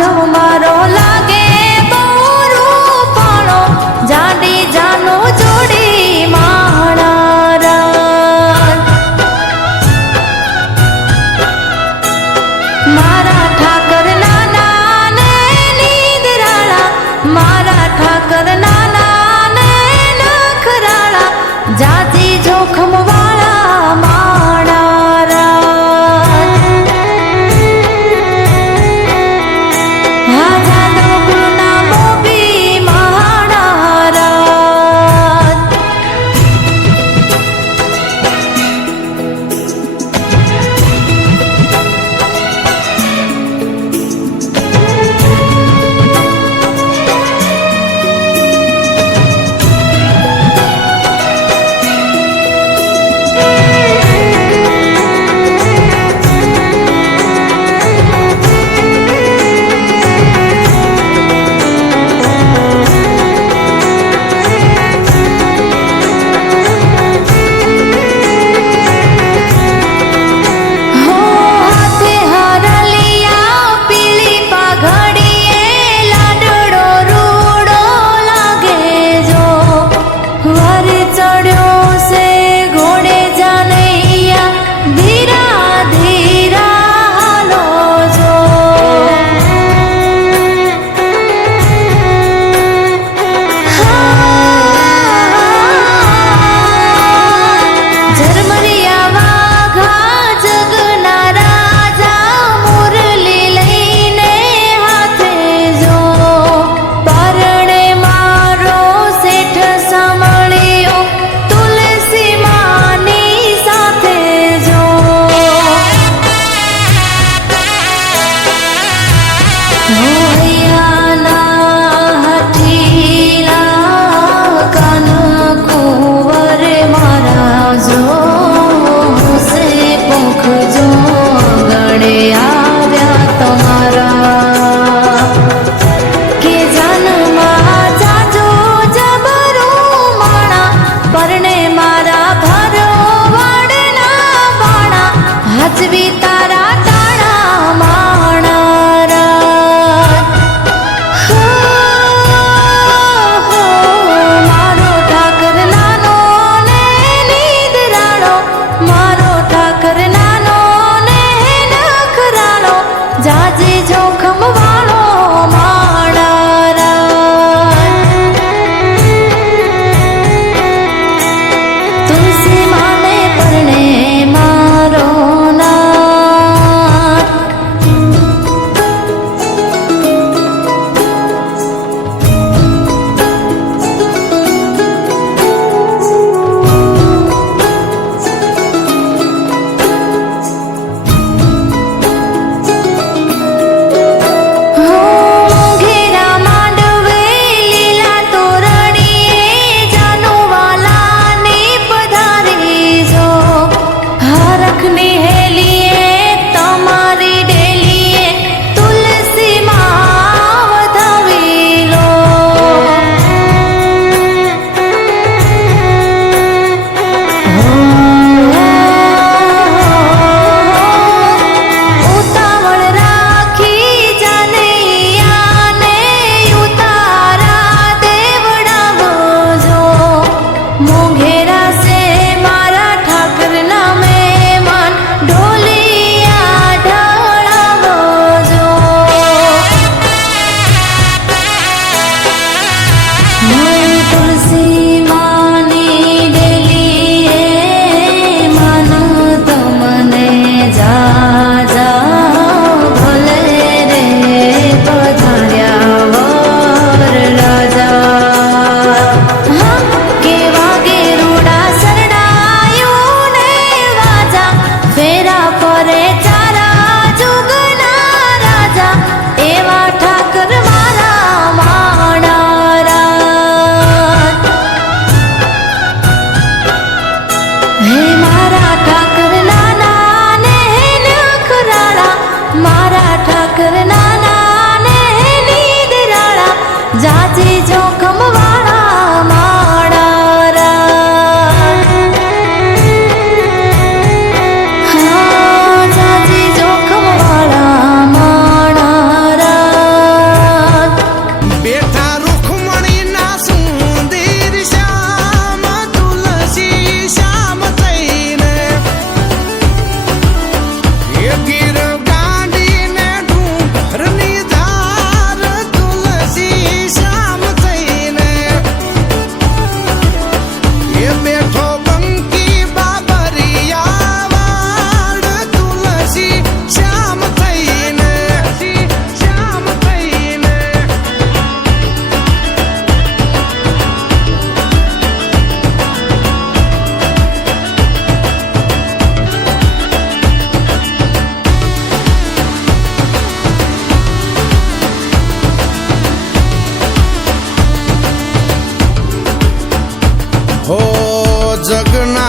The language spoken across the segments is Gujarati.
তোমার Oh.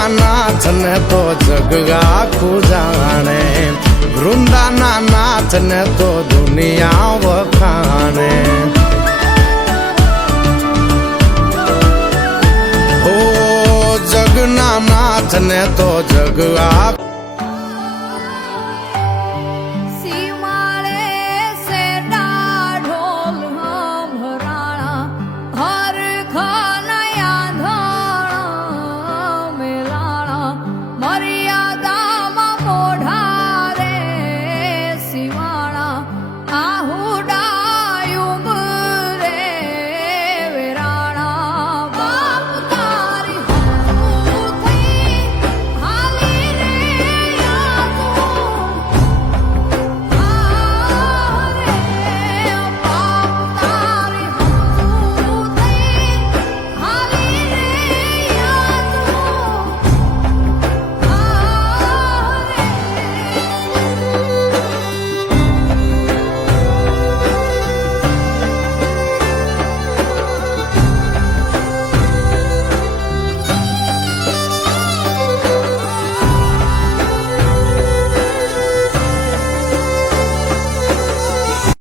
નાથ ને તો જગ આખું જાણે. વૃંદાના નાથ ને તો દુનિયા વખાણે. ઓ જગના નાથ ને તો જગ આખું